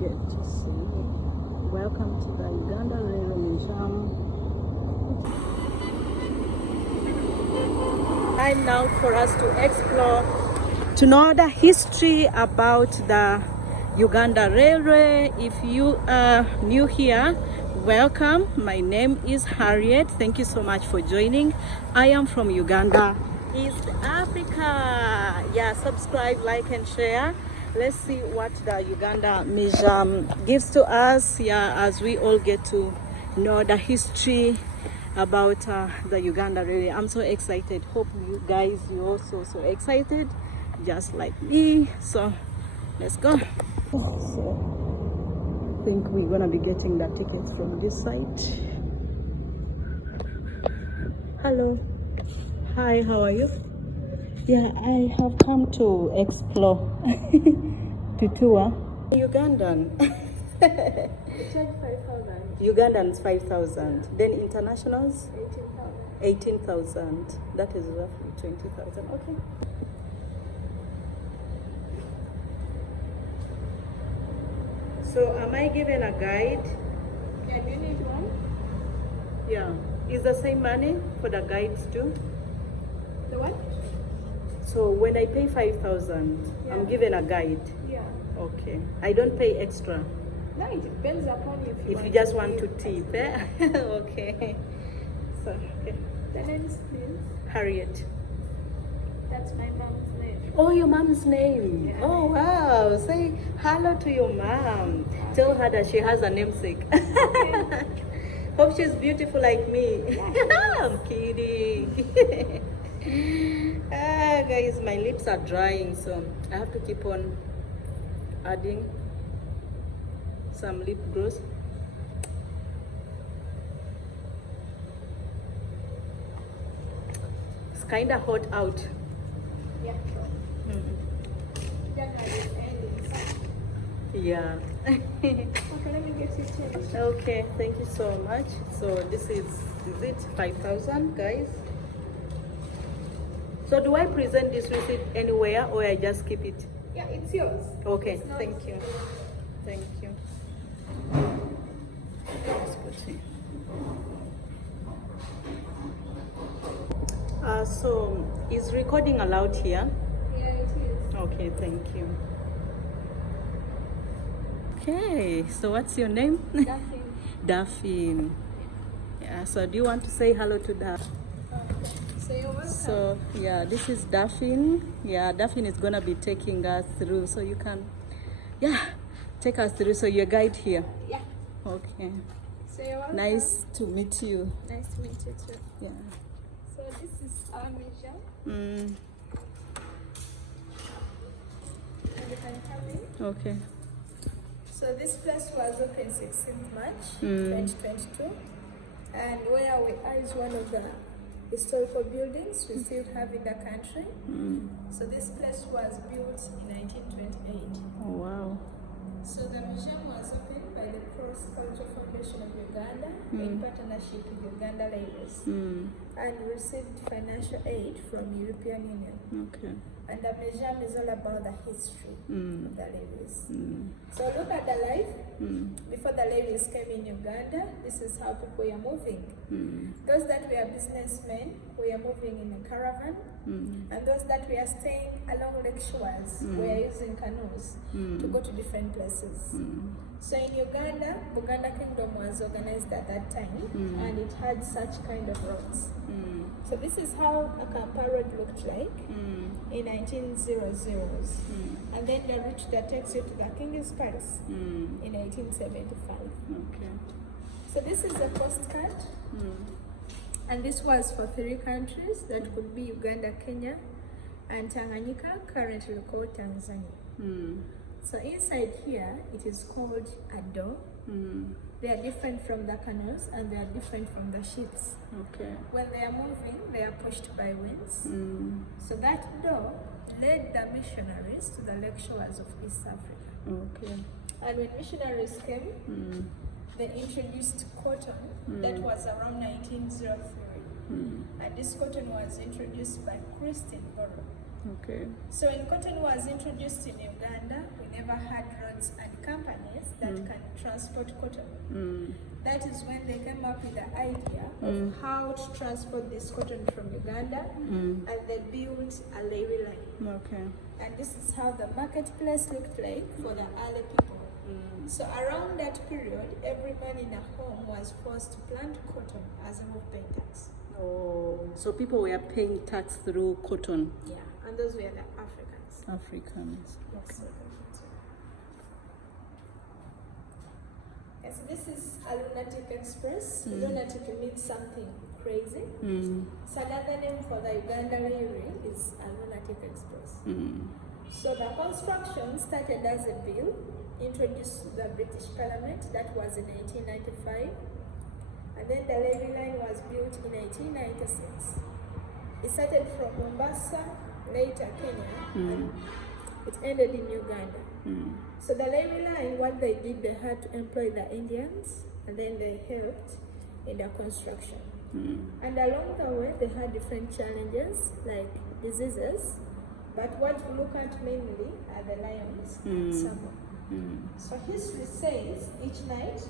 get to see. Welcome to the Uganda Railway Museum. Time now for us to explore, to know the history about the Uganda Railway. If you are new here, welcome. My name is Harriet. Thank you so much for joining. I am from Uganda, East Africa. Yeah, subscribe, like and share. Let's see what the Uganda Museum gives to us, yeah, as we all get to know the history about the Uganda Railway. I'm so excited. Hope you guys, you're also so excited, just like me. So let's go. So I think we're gonna be getting the tickets from this side. Hello. Hi, how are you? Yeah, I have come to explore, to tour. Ugandan. Ugandans 5,000. Then internationals? 18,000. That is roughly 20,000. Okay. So am I given a guide? Yeah, do you need one? Yeah. Is the same money for the guides too? The what? So when I pay 5,000, Yeah. I'm given a guide. Yeah. Okay. I don't pay extra. No, it depends upon you If you just want to tip, eh? Okay. So, okay. The names, please. Harriet. That's my mom's name. Oh, your mom's name. Yeah. Oh, wow. Say hello to your mom. Tell her that she has a namesake. Okay. Hope she's beautiful like me. Yeah. I'm kidding. Guys, my lips are drying, so I have to keep on adding some lip gloss. It's kind of hot out. Yeah. January is ending. Yeah. Okay, let me get you changed. Okay, thank you so much. So this is it 5,000, guys? So do I present this receipt anywhere or I just keep it? Yeah, it's yours. Okay, It's not- thank you. Thank you. Let's put it. So is recording allowed here? Yeah, it is. Okay, thank you. Okay, so what's your name? Nothing. Daphne. Yeah, so do you want to say hello to Daphne? So you're welcome. So yeah, this is Daphne. Yeah, Daphne is gonna be taking us through, so you can, yeah, take us through. So your guide here. Yeah. Okay. So you're welcome. Nice to meet you. Nice to meet you too. Yeah. So this is our museum. Mm, And you can come in. okay. So this place was opened 16th March 2022, and where we are is one of the historical buildings we still have in the country. So this place was built in 1928. Oh wow. So the museum was opened by the Cross Cultural Foundation of Uganda in partnership with Uganda Railways and received financial aid from European Union. Okay. And the museum is all about the history of the railways. So look at the life before the railways came in Uganda. This is how people were moving. Those that were businessmen were moving in a caravan, and those that were staying along lake shores were using canoes to go to different places. So in Uganda, Buganda Kingdom was organized at that time, and it had such kind of roads. So this is how a Kampala road looked like in 1900s. And then the route that takes you to the King's Palace in 1875. Okay. So this is a postcard. And this was for 3 countries, that could be Uganda, Kenya, and Tanganyika, currently called Tanzania. So inside here, it is called a door. They are different from the canals and they are different from the ships. Okay. When they are moving, they are pushed by winds. So that door led the missionaries to the lake shores of East Africa. Okay. And when missionaries came, they introduced cotton. That was around 1903. And this cotton was introduced by Christine Borough. Okay. So when cotton was introduced in Uganda, we never had roads and companies that can transport cotton. That is when they came up with the idea of how to transport this cotton from Uganda, and they built a levy line. Okay. And this is how the marketplace looked like for the early people. So around that period, every man in a home was forced to plant cotton as a way of paying tax. Oh, so people were paying tax through cotton. Yeah, and those were the Africans. Africans. Yes. Yes, this is a Lunatic Express. Lunatic means something crazy. So another name for the Uganda Railway is a Lunatic Express. So the construction started as a bill introduced to the British Parliament. That was in 1895. And then the levy line was built in 1896. It started from Mombasa, later Kenya, and it ended in Uganda. So the levy line, what they did, they had to employ the Indians, and then they helped in the construction. And along the way, they had different challenges like diseases, but what we look at mainly are the lions and salmon. So history says each night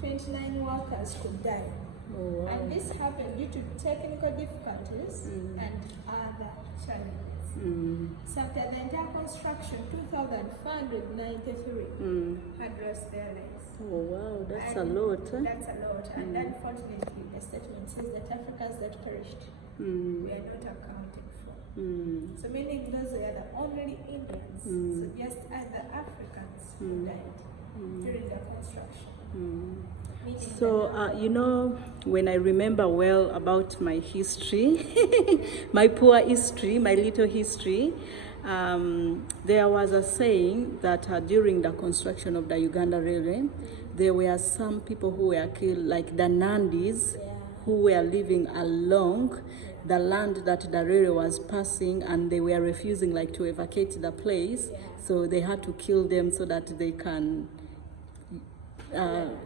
29 workers could die. Oh, wow. And this happened due to technical difficulties and other challenges. So after the entire construction, 2,593 had lost their lives. Oh, wow, that's And a lot. Huh? That's a lot. And unfortunately, the statement says that Africans that perished were not accounted for. So meaning those were the only Indians, so just other Africans who died during the construction. So, you know, when I remember well about my history, my poor history, my little history, there was a saying that during the construction of the Uganda Railway, there were some people who were killed, like the Nandis, who were living along the land that the railway was passing, and they were refusing like to evacuate the place, so they had to kill them so that they can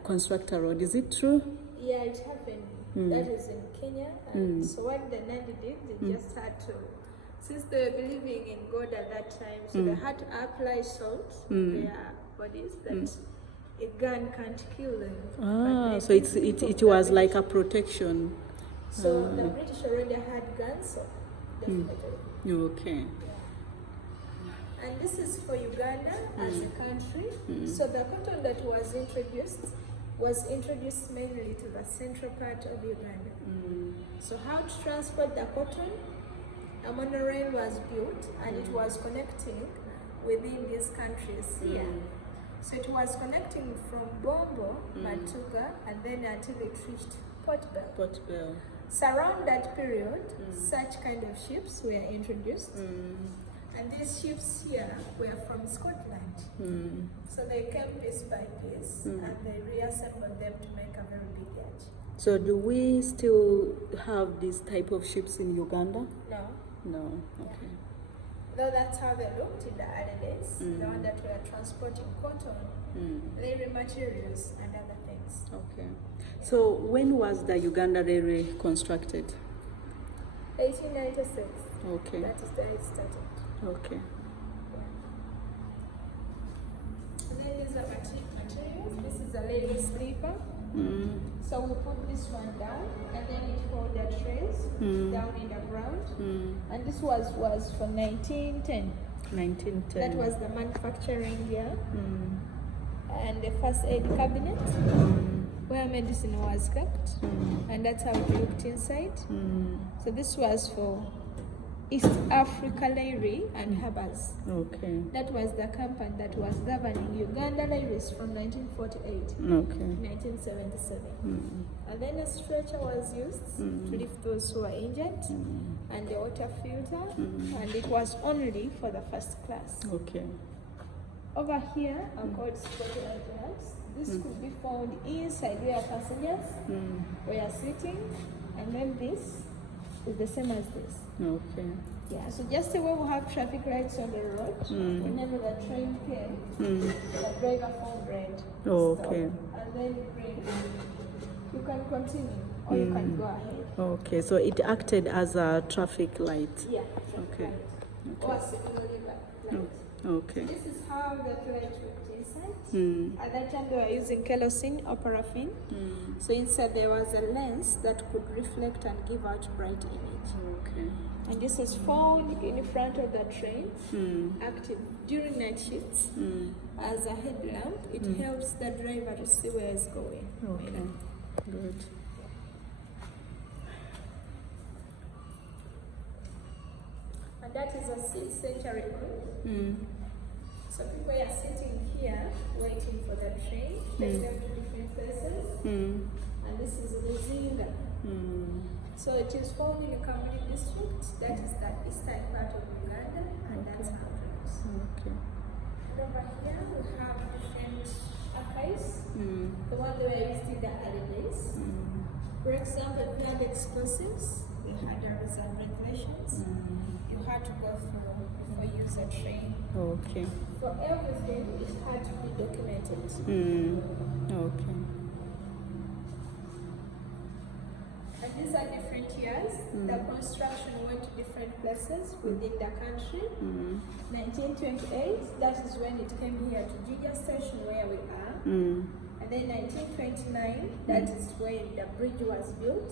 construct a road. Is it true? Yeah, it happened. That is in Kenya. And so what the Nandi did, they just had to, since they were believing in God at that time, so they had to apply salt to their bodies that a gun can't kill them. Ah, so it was like a protection. So the British already had guns, so definitely. Okay. And this is for Uganda as a country. So the cotton that was introduced mainly to the central part of Uganda. So how to transport the cotton? A monorail was built, and it was connecting within these countries here. So it was connecting from Bombo, Matuga, and then until it reached Port Bell. So around that period, such kind of ships were introduced. And these ships here were from Scotland. So they came piece by piece, and they reassembled them to make a very big yacht. So do we still have this type of ships in Uganda? No. No. Okay. Though that's how they looked in the early days, the one that were transporting cotton, railway materials, and other things. Okay. So when was the Uganda Railway constructed? 1896. Okay. That is the day it started. Okay. And then these are materials. This is a lady sleeper. So we put this one down, and then it hold the trays down in the ground. And this was from 1910. 1910. That was the manufacturing year. And the first aid cabinet where medicine was kept. And that's how it looked inside. So this was for East Africa Railway and Harbors. Okay. That was the company that was governing Uganda Railways from 1948 to 1977. And then a stretcher was used to lift those who were injured, and the water filter, and it was only for the first class. Okay. Over here are called spotlight lamps. This could be found inside where passengers were sitting, and then this is the same as this. Okay. Yeah, so just the way we have traffic lights on the road, whenever the train came, the driver found red. Okay. And then green, you can continue or you can go ahead. Okay, so it acted as a traffic light. Yeah. Okay. Light. Or signal light. Okay. So this is how the light looked inside. At that time they were using kerosene or paraffin. So inside there was a lens that could reflect and give out bright image. Okay. And this is phone in front of the train, active during night shifts as a headlamp. It helps the driver to see where he's going. Okay. Good. And that is a 6th century group. So people are sitting here waiting for the train, take them to different places. And this is Luzinga. So it is found in the Kamuli district, that is the eastern part of Uganda, and that's how it looks. Okay. And over here we have different archives, the one they were used in the early days. For example, if you had explosives, they had the reserve regulations. You had to go through before you use a train. Okay. For everything, it had to be documented. Okay. And these are different years. The construction went to different places within the country. 1928, that is when it came here to Juja Station where we are. And then 1929, that is when the bridge was built.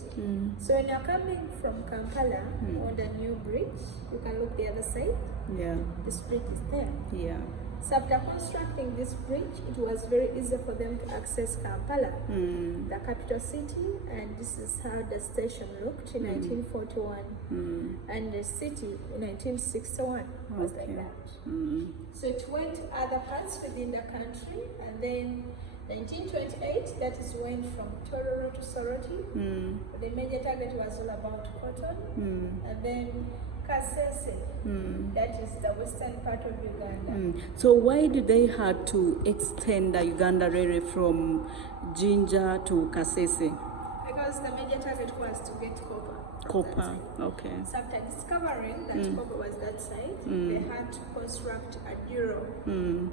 So when you're coming from Kampala on the new bridge, you can look the other side. Yeah. This bridge is there. Yeah. So after constructing this bridge, it was very easy for them to access Kampala, the capital city, and this is how the station looked in 1941, and the city in 1961 was like that. So it went to other parts within the country, and then 1928, that is when from Tororo to Soroti, the major target was all about cotton, and then Kasese, that is the western part of Uganda. So why did they have to extend the Uganda Railway from Jinja to Kasese? Because the major target was to get copper. Copper, okay. So after discovering that copper was that side, they had to construct a duro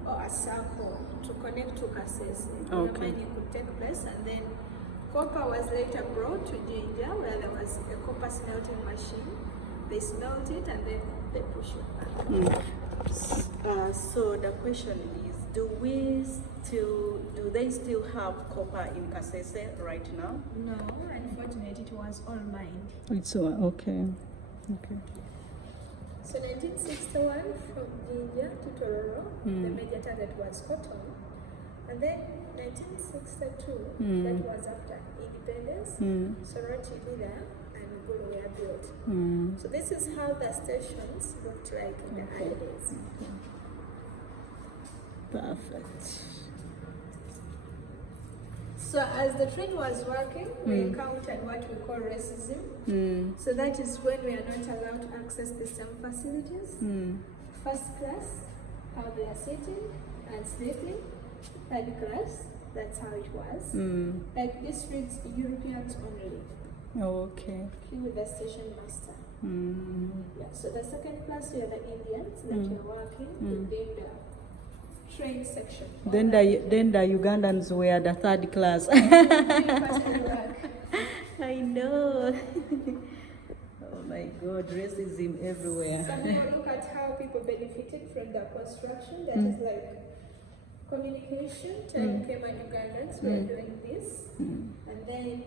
or a circle to connect to Kasese. Okay. The mining could take place, and then copper was later brought to Jinja, where there was a copper smelting machine. They smelt it and then they push it back. So the question is, do they still have copper in Kasese right now? No, unfortunately it was all mined. It's okay. Okay. So 1961 from Jinja to Tororo, the major target was cotton. And then 1962, that was after independence, Soroti Lila and Gulu were built. So this is how the stations looked like in the early days. Perfect. So as the train was working, we encountered what we call racism. So that is when we are not allowed to access the same facilities. First class, how they are sitting and sleeping. Third class, that's how it was. Like this reads Europeans only. Okay. With the station master. Yeah, so the second class, we are the Indians that were working within the train section. Then the Ugandans were the third class. I know. Oh my God, racism everywhere. Some people look at how people benefited from the construction. That is like communication. Time came and Ugandans were doing this, and then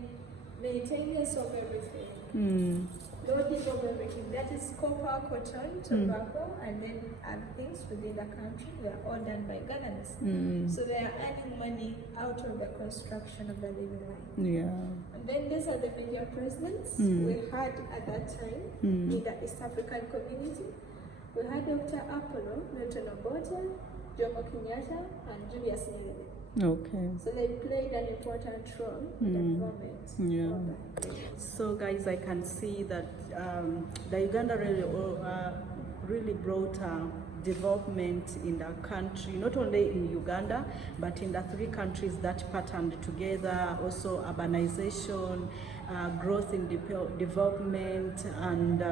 maintenance of everything. Loading of everything. That is copper, cotton, tobacco, and then other things within the country. They are all done by Ugandans. So they are earning money out of the construction of the living line. Yeah. And then these are the major presidents we had at that time in the East African community. We had Dr. Apollo, Milton Obote, Jomo Kenyatta, and Julius Nyerere. Okay. So they played an important role in the development. Yeah. So guys, I can see that the Uganda really brought development in the country, not only in Uganda, but in the three countries that patterned together, also urbanization, growth in development, and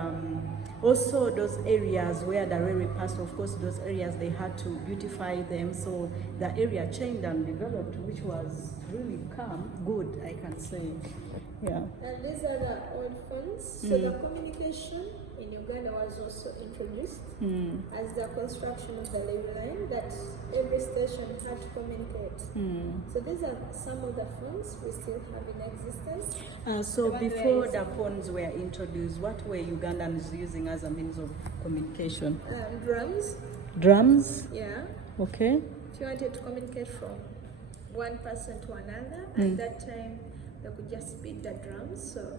also those areas where the railway passed. Of course, those areas they had to beautify them, so the area changed and developed, which was really good, I can say. Yeah. And these are the old phones. So the communication in Uganda was also introduced as the construction of the railway line, that every station had to communicate. So these are some of the phones we still have in existence. So before the phones were introduced, what were Ugandans using as a means of communication? Drums. Drums? Yeah. Okay. If you wanted to communicate from one person to another, at that time they could just beat the drums, so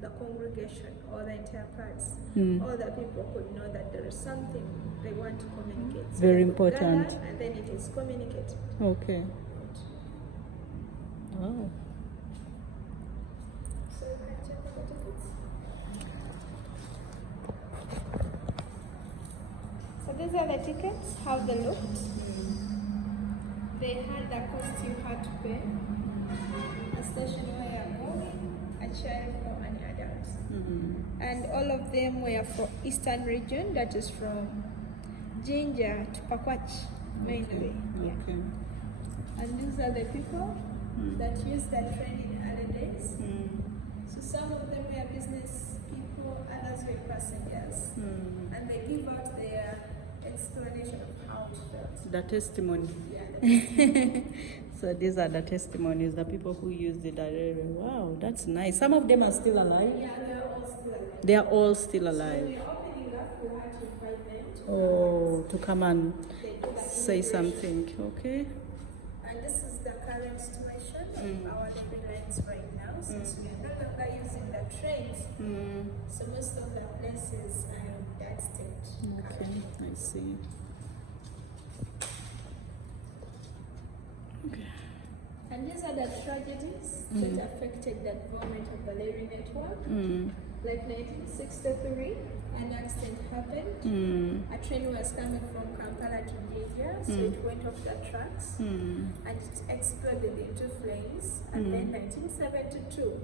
the congregation or the entire parts, all the people could know that there is something they want to communicate. So very they could important. gather, and then it is communicated. Okay. Wow. So you can check the tickets. So these are the tickets, how they looked. They had the cost you had to pay, a station where you're going, a child or an adult. And all of them were for Eastern region, that is from Jinja to Pakwach, mainly. Yeah. Okay. And these are the people that used that train in early days. So some of them were business people, others were passengers. And they give out their explanation of how it felt. The testimony. Yeah, the testimony. So these are the testimonies, the people who used the railway. Wow, that's nice. Some of them are still alive. Yeah, they are all still alive. They are all still So alive. when we're opening up, we had to invite them to Oh, to come and they do the say inauguration. something. Okay. And this is the current situation of our railway lines right now, since we are no longer using the trains. So most of the places are in that state. Okay, I see. And these are the tragedies that affected the development of the railway network. Like 1963, an accident happened. A train was coming from Kampala to Jinja, so it went off the tracks and it exploded into flames. And then 1972,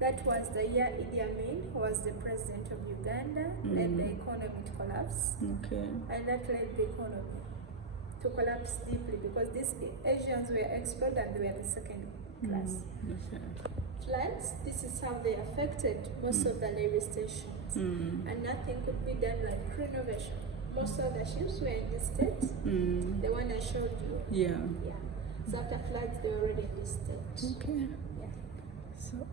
that was the year Idi Amin was the president of Uganda, led the economy to collapse. Okay. And that led the economy to collapse deeply because these Asians were expelled and they were the second class. Okay. Floods, this is how they affected most of the railway stations. And nothing could be done like renovation. Most of the ships were in this state, the one I showed you. Yeah. Yeah. So after floods, they were already in this state. Okay. Yeah. So.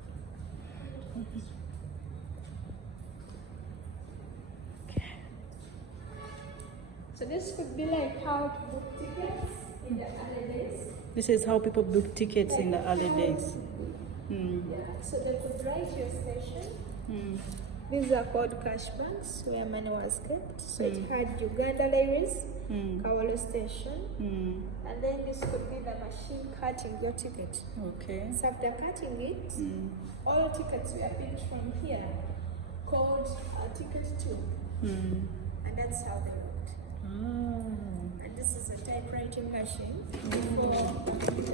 So this could be like how to book tickets in the early days. This is how people book tickets in the early days. Yeah. So they could write your station. These are called cash banks where money was kept. So it had Uganda Railways, Kawalo Station, and then this could be the machine cutting your ticket. Okay. So after cutting it, all tickets were picked from here, called ticket tube, and that's how they worked. And this is a typewriting machine before it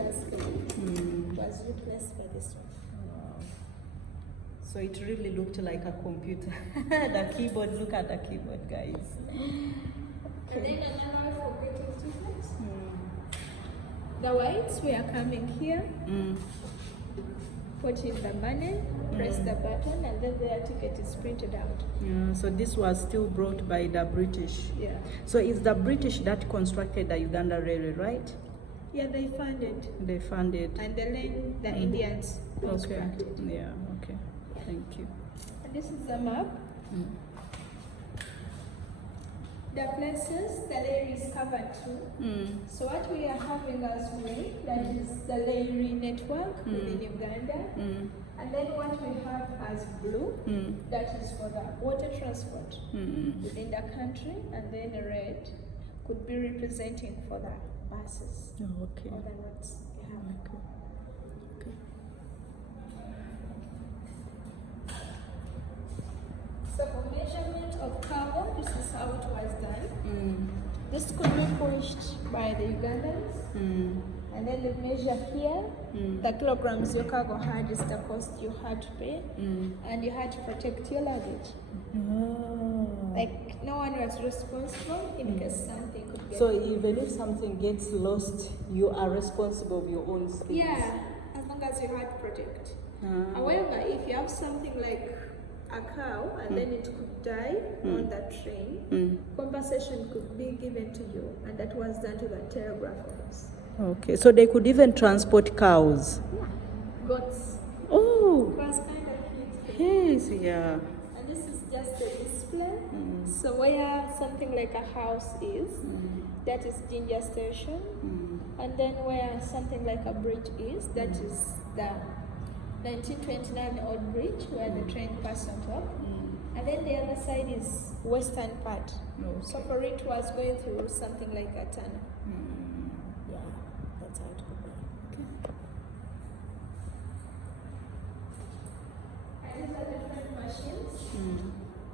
was replaced by this one. So it really looked like a computer. The keyboard, look at the keyboard, guys. And then another for getting tickets. The whites were coming here, put in the money, press the button, and then their ticket is printed out. Yeah, so this was still brought by the British. Yeah. So it's the British that constructed the Uganda Railway, right? Yeah, they funded. They funded. And then the Indians Okay. constructed. Yeah, okay. Thank you. And this is a map. The places the layer is covered to. So what we are having as way, that is the layering network within Uganda. And then what we have as blue, that is for the water transport within the country. And then red could be representing for the buses. Oh, okay. Or the roads we have. Okay. Okay. So for measurement of carbon, this is how it was done. This could be pushed by the Ugandans, and then then they measure here. The kilograms your cargo had is the cost you had to pay, and you had to protect your luggage. Like no one was responsible in case something could get. So even if something gets lost, you are responsible of your own things. Yeah, as long as you had to protect. However, if you have something like a cow and then it could die on that train, compensation could be given to you, and that was done to the telegraph office. Okay, so they could even transport cows. Yeah. Goats. Oh, It was kind of cute. yes, yeah. And this is just a display. So where something like a house is, that is Ginger Station. And then where something like a bridge is, that is the 1929 old bridge where the train passed on top. And then the other side is western part. So for it was going through something like a tunnel. Yeah, that's how it could be. Okay. And these are different machines.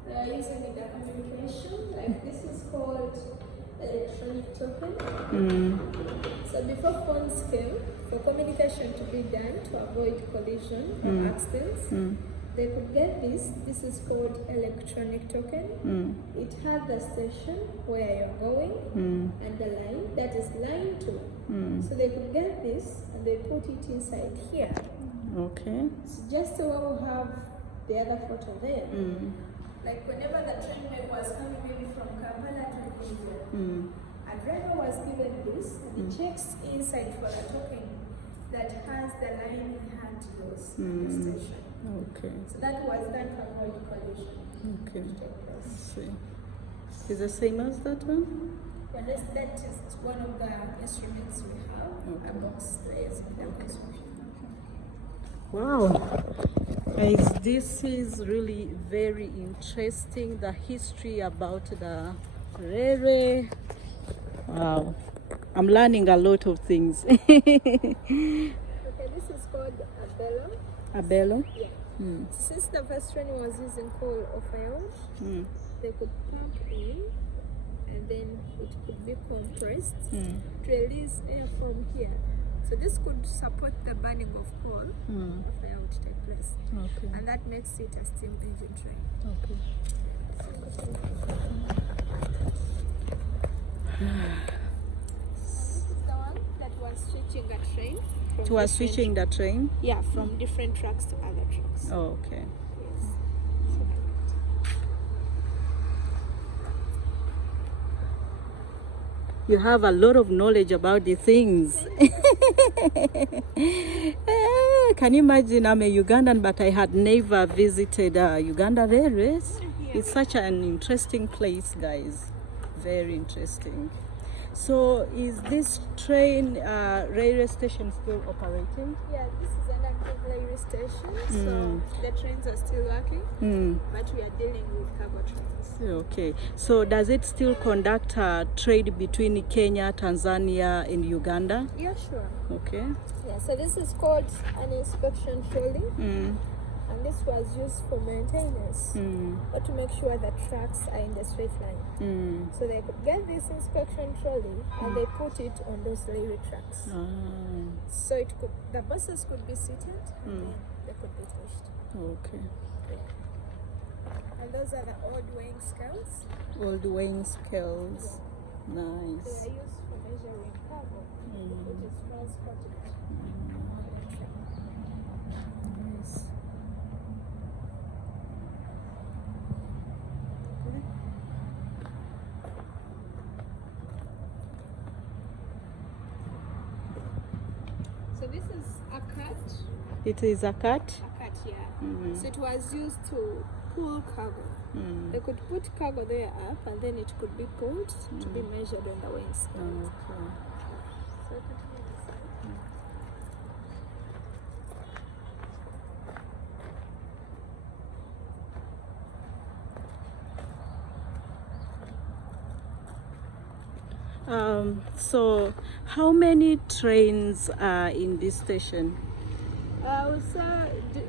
They are using in the communication. Like this is called electronic token. So before phones came, for communication to be done to avoid collision or accidents, they could get this. This is called electronic token. It had the station where you're going and the line, that is line 2. So they could get this and they put it inside here. Okay. So just so we have the other photo there. Like whenever the train was coming maybe from Kampala to Uganda, a driver was given this and he checks inside for a token that has the line he had to use in the station. Okay. So that was done to avoid collision. Okay. To take place. See. Is the same as that one? But that is one of the instruments we have, a box layers in the construction. Wow. Guys, this is really very interesting, the history about the railway. Wow. I'm learning a lot of things. Okay, this is called a bellow. A bellow? Yeah. Since the first train was using coal or firewood, they could pump in and then it could be compressed to release air from here. So this could support the burning of coal or firewood to take place. Okay. And that makes it a steam engine train. Okay. This is the one that was switching a train. It was switching the train? Yeah, from different tracks to other tracks. Oh, okay. Yes. You have a lot of knowledge about the things. Can you imagine, I'm a Ugandan, but I had never visited Uganda Railways. It's such an interesting place, guys. Very interesting. So is this train railway station still operating? Yeah, this is an active railway station, so the trains are still working, but we are dealing with cargo trains. Okay. So does it still conduct trade between Kenya, Tanzania, and Uganda? Yeah, sure. Okay. Yeah, so this is called an inspection trolley, and this was used for maintenance, or to make sure the tracks are in the straight line. So they could get this inspection trolley and they put it on those railway tracks. So it could, the buses could be seated and then they could be pushed. Okay. Yeah. And those are the old weighing scales. Old weighing scales. They Nice. are used for measuring cargo, which is transported on the train. Nice. So this is a cart. It is a cut. A cart, yeah. So it was used to pull cargo. They could put cargo there up and then it could be pulled to be measured on the weighing scale. Okay. So continue this side. So how many trains are in this station? So,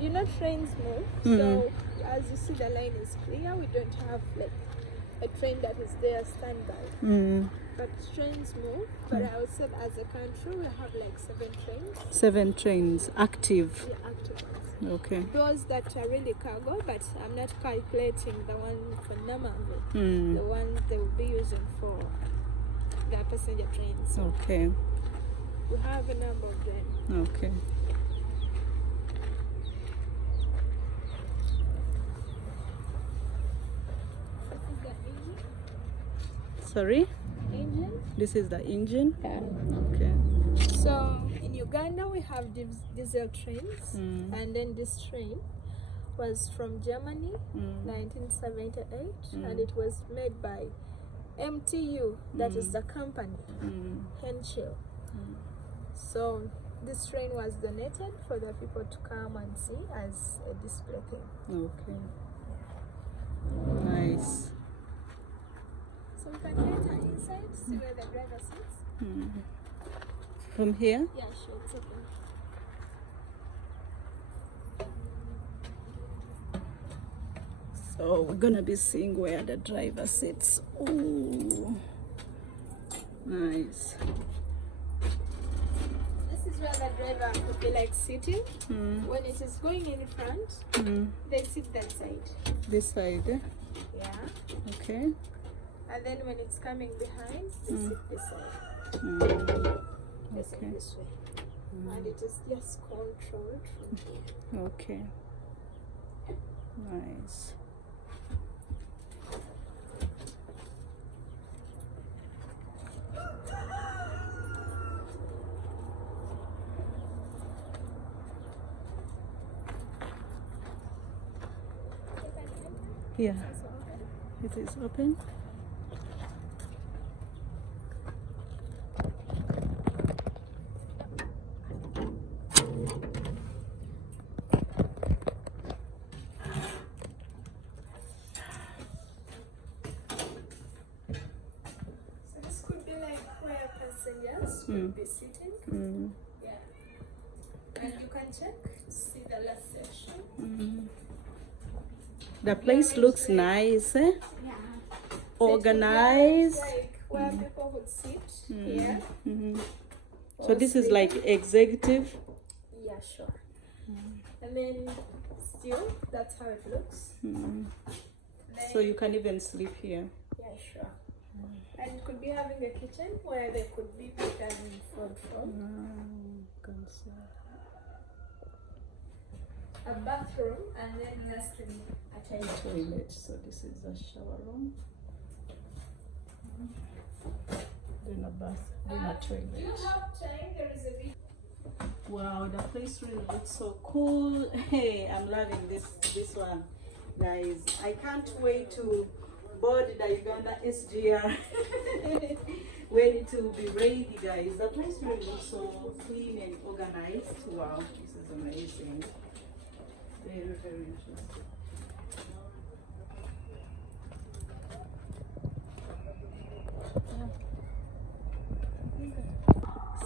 you know, trains move. So, as you see, the line is clear. We don't have like a train that is there standby. but trains move. But I would say as a country, we have like 7 trains. 7 trains active. Yeah, active ones. Okay. Those that are really cargo, but I'm not calculating the one for Namango. The one they will be using for the passenger trains. Okay. We have a number of them. Okay. Sorry? Engine. This is the engine? Yeah. Okay. So in Uganda we have diesel trains, and then this train was from Germany, 1978, and it was made by MTU, that is the company, Henschel. So this train was donated for the people to come and see as a display thing. Okay. Nice. So we can enter inside, see where the driver sits. From here? Yeah, sure, it's open. So we're gonna be seeing where the driver sits. Ooh, nice. This is where the driver would be like sitting. When it is going in front, they sit that side. This side? Yeah. Okay. And then when it's coming behind, they sit this side. They sit this way. And it is just controlled from here. Okay. Nice. Yeah, it is open. So this could be like where passengers could be sitting. Yeah. And you can check, see the last section. The place looks nice, eh? Yeah. Organized. Like where people would sit here. So this is like executive. Yeah, sure. And then still, that's how it looks. Then, So you can even sleep here. yeah, sure. And it could be having a kitchen where there could be put and food from. A bathroom, and then lastly a toilet. Toilet. So this is a shower room. Then a bath. Then a You toilet. have time, there is a big. Wow, the place really looks so cool. Hey, I'm loving this one, guys. I can't wait to board the Uganda SGR when it will be ready, guys. The place really looks so clean and organized. Wow, this is amazing. Very, very interesting.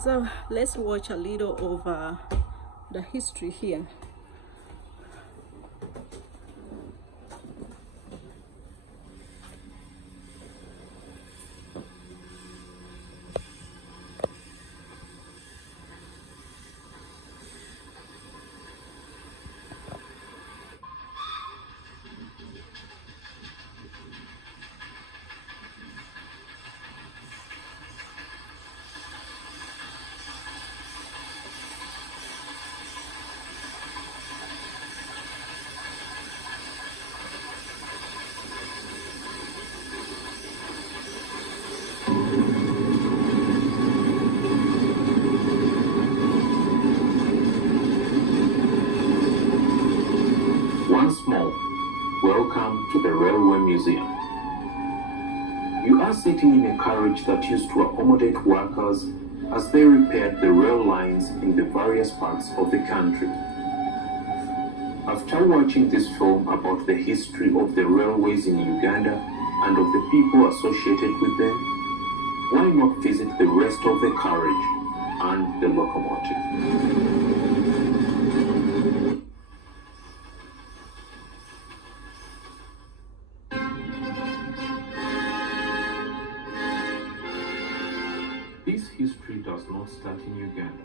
So let's watch a little over the history here. Once more, welcome to the Railway Museum. You are sitting in a carriage that used to accommodate workers as they repaired the rail lines in the various parts of the country. After watching this film about the history of the railways in Uganda and of the people associated with them, why not visit the rest of the carriage and the locomotive? start in Uganda,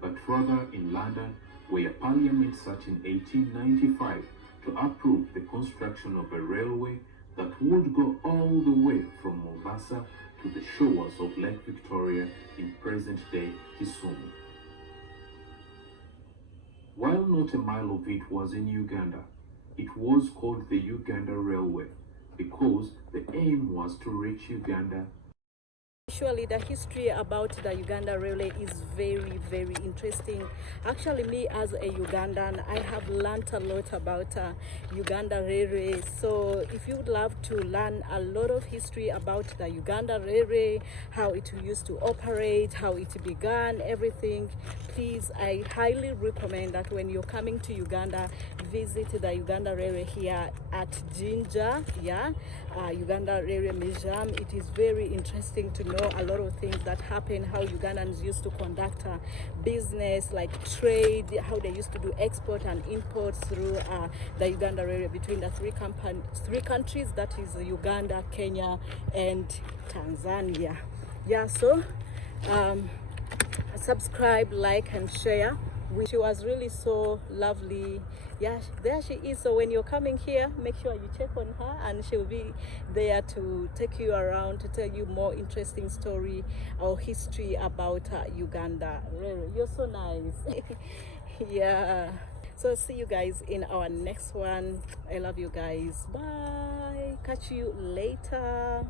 but rather in London, where Parliament sat in 1895 to approve the construction of a railway that would go all the way from Mombasa to the shores of Lake Victoria in present-day Kisumu. While not a mile of it was in Uganda, it was called the Uganda Railway because the aim was to reach Uganda. Actually, the history about the Uganda Railway is very, very interesting. Actually, me as a Ugandan, I have learned a lot about Uganda Railway. So if you would love to learn a lot of history about the Uganda Railway, how it used to operate, how it began, everything, please, I highly recommend that when you're coming to Uganda, visit the Uganda Railway here at Jinja, Uganda Railway Museum. It is very interesting to know a lot of things that happen, how Ugandans used to conduct business like trade, how they used to do export and imports through the Uganda Railway between the three countries, that is Uganda, Kenya and Tanzania. So subscribe, like and share. She was really so lovely. There she is. So when you're coming here, make sure you check on her, and she'll be there to take you around, to tell you more interesting story or history about Uganda. Really, you're so nice. So see you guys in our next one. I love you guys. Bye. Catch you later.